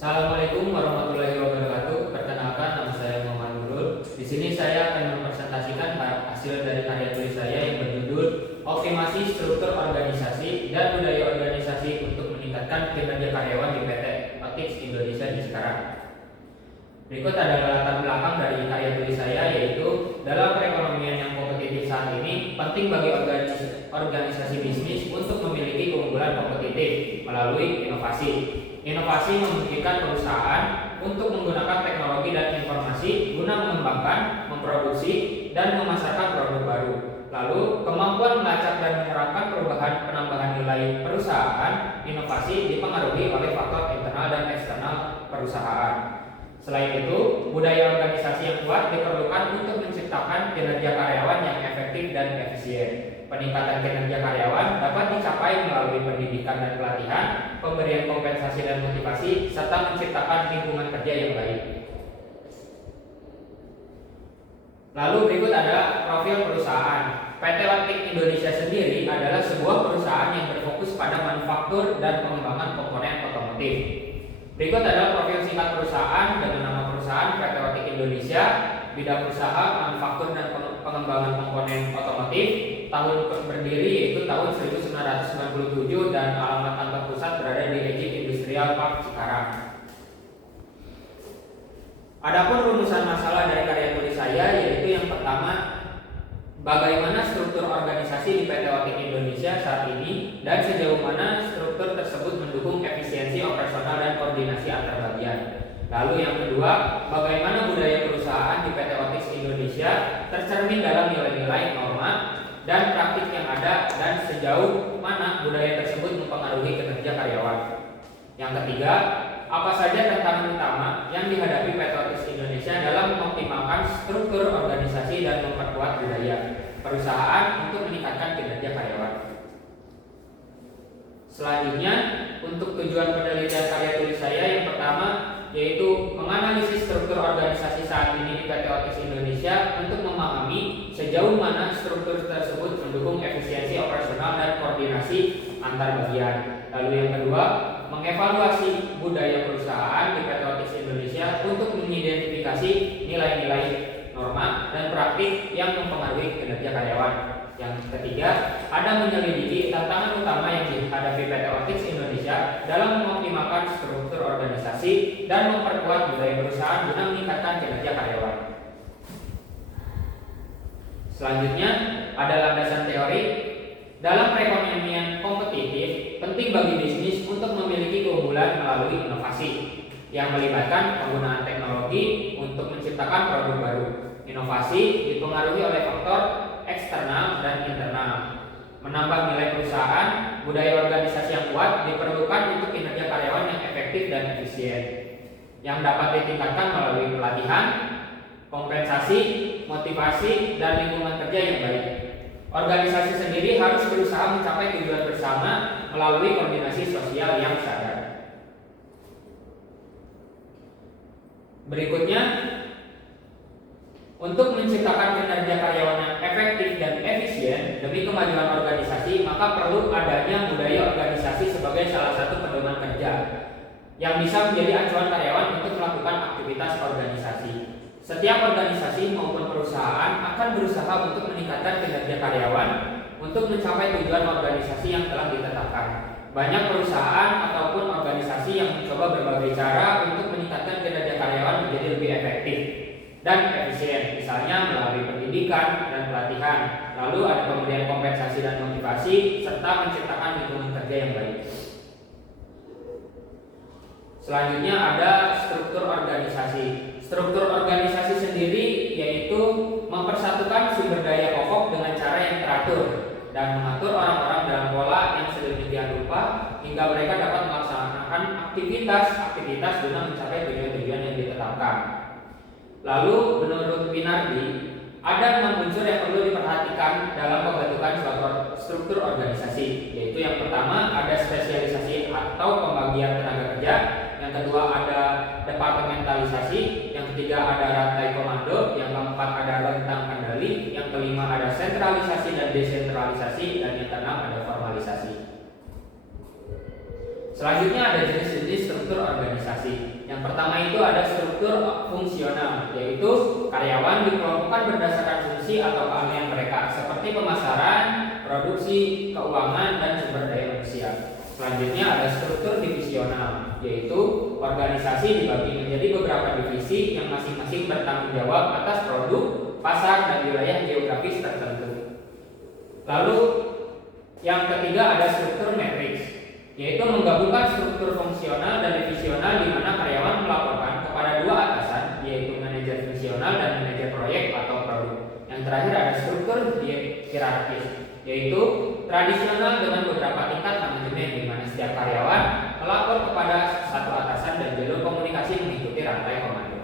Assalamualaikum warahmatullahi wabarakatuh. Perkenalkan, nama saya Muhammad Nurul. Di sini saya akan mempresentasikan hasil dari karya tulis saya yang berjudul Optimasi Struktur Organisasi dan Budaya Organisasi untuk Meningkatkan Kinerja Karyawan di PT Otix Indonesia di sekarang. Berikut adalah latar belakang dari karya tulis saya, yaitu dalam perekonomian yang kompetitif saat ini, penting bagi organisasi bisnis untuk memiliki keunggulan kompetitif melalui inovasi. Inovasi memungkinkan perusahaan untuk menggunakan teknologi dan informasi guna mengembangkan, memproduksi, dan memasarkan produk baru. Lalu, kemampuan melacak dan menerapkan perubahan penambahan nilai perusahaan, inovasi dipengaruhi oleh faktor internal dan eksternal perusahaan. Selain itu, budaya organisasi yang kuat diperlukan untuk menciptakan kinerja karyawan yang efektif dan efisien. Peningkatan kinerja karyawan dapat dicapai melalui pendidikan dan pelatihan, pemberian kompensasi dan motivasi, serta menciptakan lingkungan kerja yang baik. Lalu berikut ada profil perusahaan. PT Otix Indonesia sendiri adalah sebuah perusahaan yang berfokus pada manufaktur dan pengembangan komponen otomotif. Berikut adalah profil singkat perusahaan dengan nama perusahaan PT Otix Indonesia, bidang usaha manufaktur dan pengembangan komponen otomotif, tahun berdiri yaitu tahun 1997 dan alamat kantor pusat berada di Egypt Industrial Park Cikarang. Adapun rumusan masalah dari karya tulis saya yaitu yang pertama, bagaimana struktur organisasi di PT Otix Indonesia saat ini dan sejauh mana struktur tersebut mendukung efisiensi operasional dan koordinasi antar bagian. Lalu yang kedua, bagaimana budaya perusahaan di PT Otix Indonesia tercermin dalam nilai-nilai, norma, dan praktik yang ada dan sejauh mana budaya tersebut mempengaruhi kinerja karyawan. Yang ketiga, apa saja tantangan utama yang dihadapi PT Otix Indonesia dalam mengoptimalkan struktur organisasi dan memperkuat budaya perusahaan untuk meningkatkan kinerja karyawan. Selanjutnya, untuk tujuan penelitian karya tulis saya yang pertama yaitu menganalisis struktur organisasi saat ini di PT Otix Indonesia untuk memahami sejauh mana struktur tersebut mendukung efisiensi operasional dan koordinasi antar bagian. Lalu yang kedua, mengevaluasi budaya perusahaan di PT Otix Indonesia untuk mengidentifikasi nilai-nilai, norma, dan praktik yang mempengaruhi kinerja karyawan. Yang ketiga, ada menyelidiki tantangan utama yang dihadapi PT Otix Indonesia dalam mengoptimalkan struktur organisasi dan memperkuat budaya perusahaan guna meningkatkan kinerja karyawan. Selanjutnya, ada landasan teori. Dalam perekonomian kompetitif, penting bagi bisnis untuk memiliki keunggulan melalui inovasi yang melibatkan penggunaan teknologi untuk menciptakan produk baru. Inovasi dipengaruhi oleh faktor eksternal dan internal. Menambah nilai perusahaan, budaya organisasi yang kuat diperlukan untuk kinerja karyawan yang efektif dan efisien, yang dapat ditingkatkan melalui pelatihan, kompensasi, motivasi, dan lingkungan kerja yang baik. Organisasi sendiri harus berusaha mencapai tujuan bersama melalui koordinasi sosial yang sadar. Berikutnya, untuk menciptakan kinerja karyawan yang efektif dan efisien demi kemajuan organisasi, maka perlu adanya budaya organisasi sebagai salah satu pedoman kerja yang bisa menjadi acuan karyawan untuk melakukan aktivitas organisasi. Setiap organisasi maupun perusahaan akan berusaha untuk meningkatkan kinerja karyawan untuk mencapai tujuan organisasi yang telah ditetapkan. Banyak perusahaan ataupun organisasi yang mencoba berbagai cara untuk meningkatkan kinerja karyawan menjadi lebih efektif dan efisien, misalnya melalui pendidikan dan pelatihan. Lalu ada pemberian kompensasi dan motivasi serta menciptakan lingkungan kerja yang baik. Selanjutnya ada struktur organisasi. Struktur organisasi sendiri yaitu mempersatukan sumber daya pokok dengan cara yang teratur dan mengatur orang-orang dalam pola yang sedemikian rupa hingga mereka dapat melaksanakan aktivitas guna mencapai tujuan-tujuan yang ditetapkan. Lalu menurut Pinardi, ada 6 unsur yang perlu diperhatikan dalam pembentukan suatu struktur organisasi, yaitu yang pertama ada spesialisasi atau pembagian tenaga kerja, yang kedua ada departementalisasi, yang ketiga ada rantai komando, yang keempat ada rentang kendali, yang kelima ada sentralisasi dan desentralisasi, dan yang keenam ada formalisasi. Selanjutnya ada jenis-jenis struktur organisasi. Yang pertama itu ada struktur fungsional, yaitu karyawan dikelompokkan berdasarkan fungsi atau keahlian mereka, seperti pemasaran, produksi, keuangan, dan sumber daya manusia. Selanjutnya ada struktur divisional, yaitu organisasi dibagi menjadi beberapa divisi yang masing-masing bertanggung jawab atas produk, pasar, dan wilayah geografis tertentu. Lalu yang ketiga ada struktur matriks, yaitu menggabungkan struktur fungsional dan divisional di mana karyawan melaporkan kepada dua atasan, yaitu manajer fungsional dan manajer proyek atau produk. Yang terakhir ada struktur hierarkis, yaitu tradisional dengan beberapa tingkat manajemen di mana setiap karyawan melapor kepada satu atasan dan jalur komunikasi mengikuti rantai komando.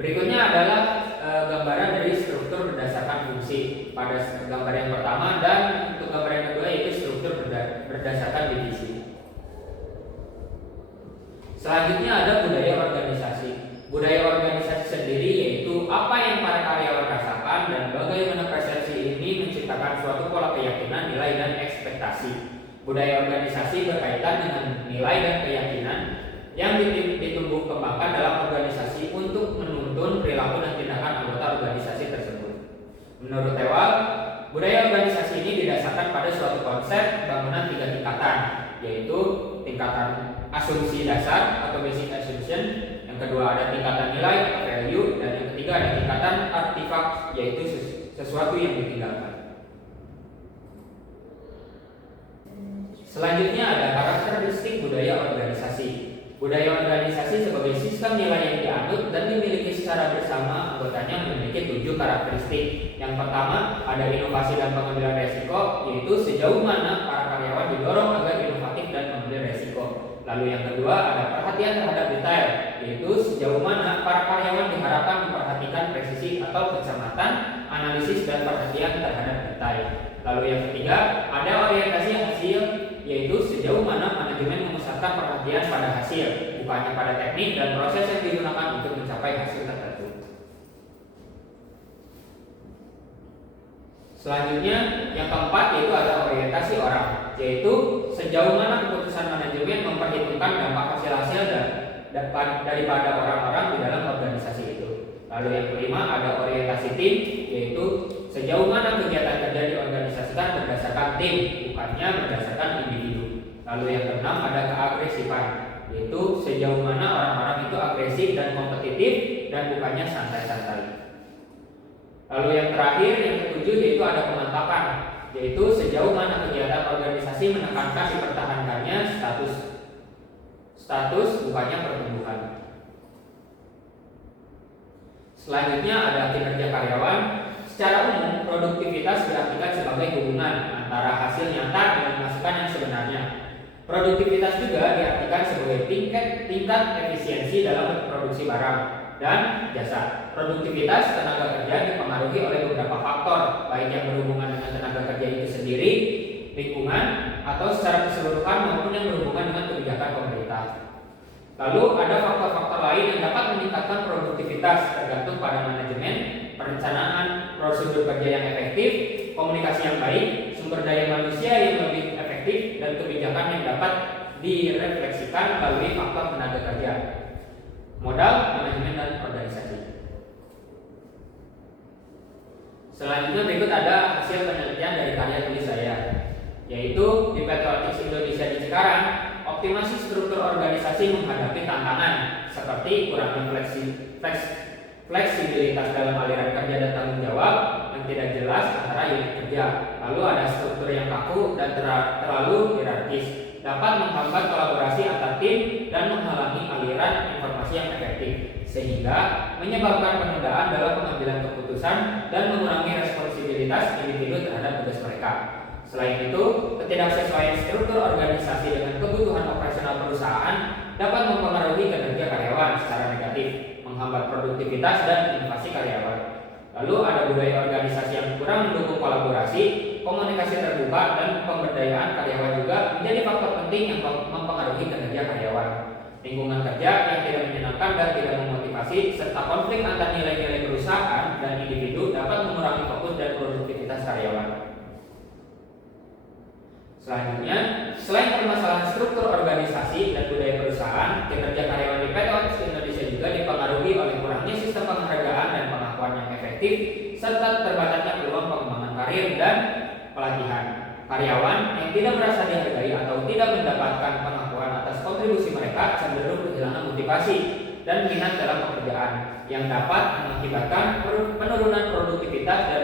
Berikutnya adalah gambaran dari struktur berdasarkan fungsi pada gambar yang pertama, dan untuk gambar yang kedua yaitu struktur berdasarkan divisi. Selanjutnya ada budaya organisasi. Budaya organisasi sendiri yaitu apa yang para karyawan rasakan dan bagaimana persepsi ini menciptakan suatu pola keyakinan, nilai, dan ekspektasi. Budaya organisasi berkaitan dengan nilai dan keyakinan yang ditumbuh kembangkan dalam organisasi untuk menuntun perilaku dan tindakan anggota organisasi tersebut. Menurut Ewald, budaya organisasi ini didasarkan pada suatu konsep bangunan 3 tingkatan, yaitu tingkatan asumsi dasar atau basic assumption, yang kedua ada tingkatan nilai atau value, dan yang ketiga ada tingkatan artifak, yaitu sesuatu yang ditinggalkan. Selanjutnya ada karakteristik budaya organisasi. Budaya organisasi sebagai sistem nilai yang dianut dan dimiliki secara bersama anggotanya memiliki 7 karakteristik. Yang pertama ada inovasi dan pengambilan resiko, yaitu sejauh mana para karyawan didorong agar inovatif dan mengambil resiko. Lalu yang kedua ada perhatian terhadap detail, yaitu sejauh mana para karyawan diharapkan memperhatikan presisi atau kecermatan, analisis, dan perhatian terhadap detail. Lalu yang ketiga ada orientasi hasil, yaitu sejauh mana manajemen memusatkan perhatian pada hasil, bukannya pada teknik dan proses yang digunakan untuk mencapai hasil tertentu. Selanjutnya yang keempat yaitu ada orientasi orang, yaitu sejauh mana keputusan manajemen memperhitungkan dampak hasil-hasil daripada orang-orang di dalam organisasi itu. Lalu yang kelima ada orientasi tim, yaitu sejauh mana kegiatan kerja diorganisasikan berdasarkan tim, bukannya berdasarkan individu. Lalu yang keenam ada keagresifan, yaitu sejauh mana orang-orang itu agresif dan kompetitif dan bukannya santai-santai. Lalu yang terakhir yang ketujuh yaitu ada pemantapan, yaitu sejauh mana kegiatan organisasi menekankan dipertahankannya status bukannya pertumbuhan. Selanjutnya ada kinerja karyawan. Secara umum, produktivitas diartikan sebagai hubungan antara hasil nyata dengan masukan yang sebenarnya. Produktivitas juga diartikan sebagai tingkat efisiensi dalam produksi barang dan jasa. Produktivitas tenaga kerja dipengaruhi oleh beberapa faktor, baik yang berhubungan dengan tenaga kerja itu sendiri, lingkungan, atau secara keseluruhan maupun yang berhubungan dengan kebijakan pemerintah. Lalu ada faktor-faktor lain yang dapat meningkatkan produktivitas tergantung pada manajemen, perencanaan, prosedur kerja yang efektif, komunikasi yang baik, sumber daya manusia yang lebih efektif, dan kebijakan yang dapat direfleksikan melalui faktor tenaga kerja, modal, manajemen, dan organisasi. Selanjutnya berikut ada hasil penelitian dari karya tulis saya, yaitu di Petrolitics Indonesia di Cikarang. Optimasi struktur organisasi menghadapi tantangan seperti kurangnya fleksibilitas dalam aliran kerja dan tanggung jawab yang tidak jelas antara unit kerja. Lalu ada struktur yang kaku dan terlalu hierarkis, dapat menghambat kolaborasi antar tim dan menghalangi aliran informasi yang efektif, sehingga menyebabkan penundaan dalam pengambilan keputusan dan mengurangi responsibilitas individu terhadap tugas mereka. Selain itu, ketidaksesuaian struktur organisasi dengan kebutuhan operasional perusahaan dapat mempengaruhi kinerja karyawan secara negatif, menghambat produktivitas dan inovasi karyawan. Lalu ada budaya organisasi yang kurang mendukung kolaborasi, komunikasi terbuka, dan pemberdayaan karyawan juga menjadi faktor penting yang mempengaruhi kinerja karyawan. Lingkungan kerja yang tidak menyenangkan dan tidak memotivasi, serta konflik antar nilai-nilai perusahaan dan individu dapat mengurangi fokus dan produktivitas karyawan. Selanjutnya, selain permasalahan struktur organisasi dan budaya perusahaan, kinerja karyawan di PT Otis Indonesia juga dipengaruhi oleh kurangnya sistem penghargaan dan pengakuan yang efektif serta terbatasnya peluang pengembangan karir dan pelatihan. Karyawan yang tidak merasa dihargai atau tidak mendapatkan pengakuan atas kontribusi mereka cenderung kehilangan motivasi dan minat dalam pekerjaan yang dapat mengakibatkan penurunan produktivitas dan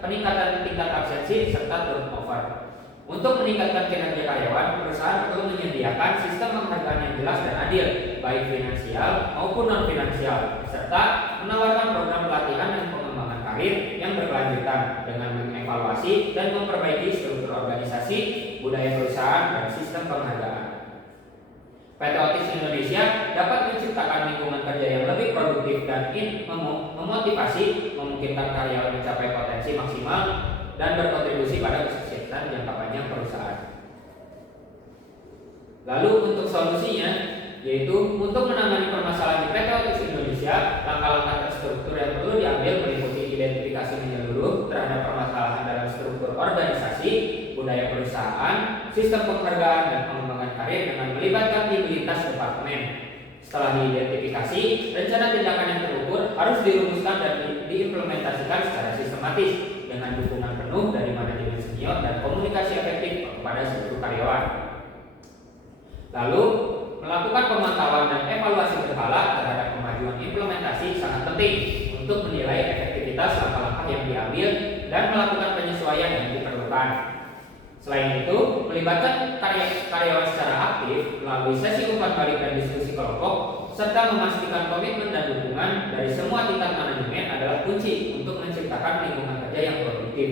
peningkatan tingkat absensi serta turnover. Untuk meningkatkan kinerja karyawan, perusahaan perlu menyediakan sistem penghargaan yang jelas dan adil, baik finansial maupun non-finansial, serta menawarkan program pelatihan dan pengembangan karir yang berkelanjutan dengan mengevaluasi dan memperbaiki struktur organisasi, budaya perusahaan, dan sistem penghargaan. PT Otis Indonesia dapat menciptakan lingkungan kerja yang lebih produktif dan memotivasi, memungkinkan karyawan mencapai potensi maksimal dan berkontribusi pada kesuksesan jangka panjang perusahaan. Lalu untuk solusinya, yaitu untuk menangani permasalahan di PT Otis Indonesia, langkah-langkah terstruktur yang perlu diambil meliputi identifikasi menyeluruh terhadap permasalahan dalam struktur organisasi, budaya perusahaan, sistem penghargaan dan pengembangan karir dengan melibatkan tim lintas departemen. Setelah diidentifikasi, rencana tindakan yang terukur harus dirumuskan dan diimplementasikan secara sistematis dengan dukungan penuh dari manajemen senior dan komunikasi efektif kepada seluruh karyawan. Lalu, melakukan pemantauan dan evaluasi berkala terhadap kemajuan implementasi sangat penting untuk menilai efektivitas langkah-langkah yang diambil dan melakukan penyesuaian yang diperlukan. Selain itu, melibatkan karyawan secara aktif melalui sesi umpan balik dan diskusi kelompok, serta memastikan komitmen dan dukungan dari semua tingkat manajemen adalah kunci untuk menciptakan lingkungan kerja yang produktif.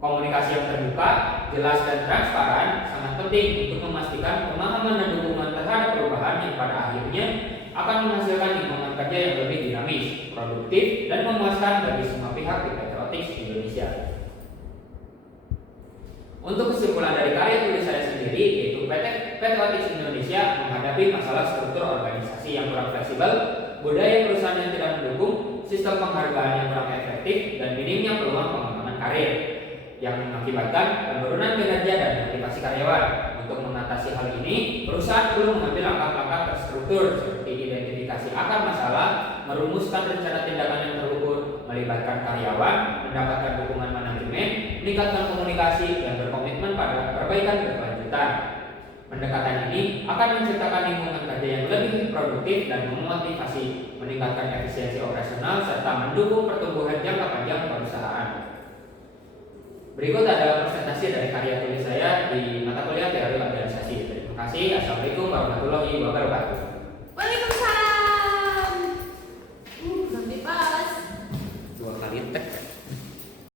Komunikasi yang terbuka, jelas dan transparan sangat penting untuk memastikan pemahaman dan dukungan terhadap perubahan yang pada akhirnya akan menghasilkan lingkungan kerja yang lebih dinamis, produktif, dan memuaskan bagi semua pihak di PT Otis Indonesia. Untuk kesimpulan dari karya tulis saya sendiri, yaitu PT Otis Indonesia menghadapi masalah struktur organisasi yang kurang fleksibel, budaya perusahaan yang tidak mendukung, sistem penghargaan yang kurang efektif, dan minimnya peluang pengembangan karir yang mengakibatkan penurunan kinerja dan motivasi karyawan. Untuk mengatasi hal ini, perusahaan perlu mengambil langkah-langkah terstruktur seperti identifikasi akar masalah, merumuskan rencana tindakan yang terukur, melibatkan karyawan, mendapatkan dukungan manajemen, meningkatkan komunikasi, dan berkomitmen pada perbaikan berkelanjutan. Pendekatan ini akan menciptakan lingkungan kerja yang lebih produktif dan memotivasi, meningkatkan efisiensi operasional, serta mendukung pertumbuhan jangka panjang perusahaan. Berikut adalah presentasi dari karya tulis saya di mata kuliah teori organisasi. Terima kasih. Assalamualaikum warahmatullahi wabarakatuh.